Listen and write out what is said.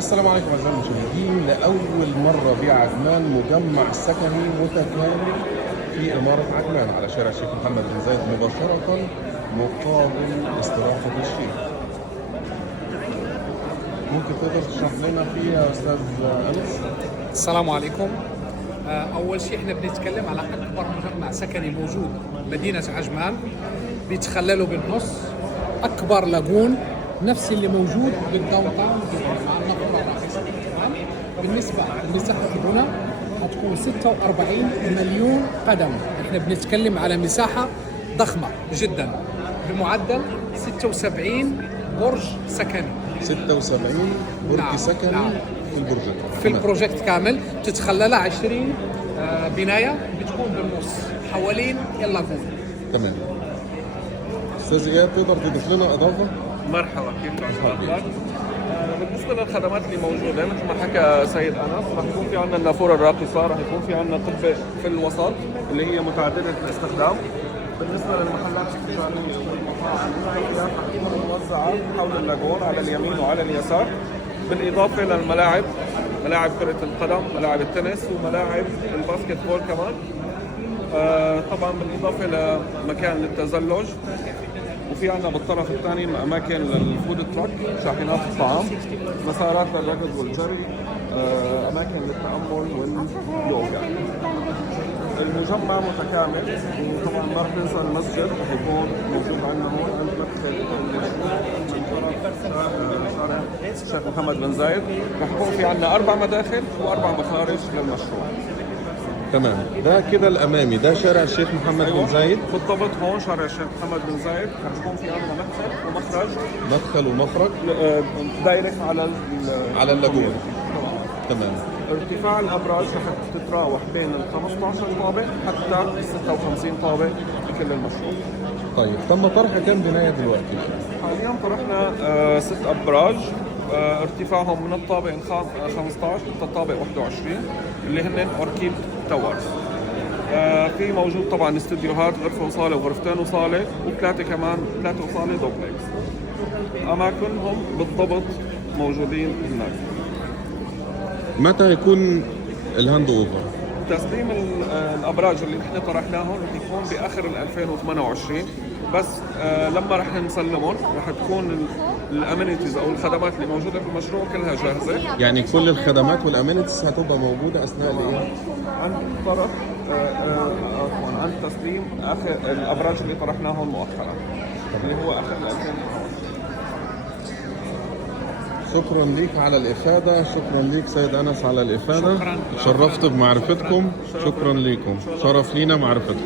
السلام عليكم اعزائي المشاهدين. لاول مره بعجمان مجمع سكني متكامل في اماره عجمان على شارع الشيخ محمد بن زايد مباشره مقابل استراحه الشيخ. ممكن تقدر تشرح لنا فيه يا استاذ انس؟ السلام عليكم. أول شيء احنا بنتكلم على أكبر مجمع سكني موجود مدينة عجمان، بيتخلله بالنص أكبر لاجون نفس اللي موجود بالداون تاون مع النافورة الرئيسية. تمام؟ بالنسبة لمساحة البناء هتكون 46 مليون قدم، احنا بنتكلم على مساحة ضخمة جدا بمعدل 76 برج سكني. 76 برج نعم. سكني نعم. في البروجيكت. في البروجكت كامل بتتخللها 20 بناية بتكون بالنص حوالين اللاجون. تمام. استاذ اياد تقدر تضيف لنا اضافه؟ مرحبا، كيف حالك؟ بالنسبه للخدمات اللي موجوده مثل ما حكى سيد انس، راح يكون في عندنا النافوره الراقصه، راح يكون في عندنا قبه في الوسط اللي هي متعدده الاستخدام. بالنسبه للمحلات التجاريه والمطاعم والكافيهات راح تكون موزعه حول اللاجون على اليمين وعلى اليسار، بالاضافه للملاعب، ملاعب كره القدم، ملاعب التنس، وملاعب الباسكت بول كمان. طبعا بالاضافه لمكان للتزلج، وفي عندنا بالطرف الثاني اماكن للفود تراك، شاحنات الطعام، مسارات للركض والجري، اماكن للتامل واليوغا. المجمع متكامل، وطبعا ما رح ننسى المسجد رح يكون موجود عندنا هون عند مدخل المشروع من طرف شارع الشيخ محمد بن زايد. رح يكون في عندنا 4 مداخل و4 مخارج للمشروع. تمام. ده كده الامامي ده شارع الشيخ محمد بن زايد. بالضبط، هون شارع الشيخ محمد بن زايد رح يكون في عندنا مدخل ومخرج، مدخل ومخرج دايركت على اللاجون. تمام. ارتفاع الابراج رح تتراوح بين ال 15 طابق حتى ال 56 طابق بكل المشروع. طيب تم طرح كم بنايه دلوقتي؟ حاليا طرحنا 6 ابراج، ارتفاعهم من الطابق 15 حتى الطابق 21 اللي هن اوركيد تاورز. في موجود طبعا استديوهات، غرفه وصاله وغرفتين وصاله، وثلاثه كمان، 3 وصاله دوبلكس. اماكنهم بالضبط موجودين هناك. متى يكون الهاند اوفر؟ تسليم الابراج اللي نحن طرحناهم رح يكون باخر 2028، بس لما رح نسلمهم رح تكون الامينيتيز او الخدمات اللي موجوده في المشروع كلها جاهزه. يعني كل الخدمات والامينيتيز هتبقى موجوده اثناء الايه؟ عند طرح عفوا عند تسليم اخر الابراج اللي طرحناهم مؤخرا اللي هو اخر 2028. شكرا ليك على الافاده، شكرا ليك سيد انس على الافاده. شكراً. شرفت بمعرفتكم. شكرا ليكم، شرف لينا معرفتكم.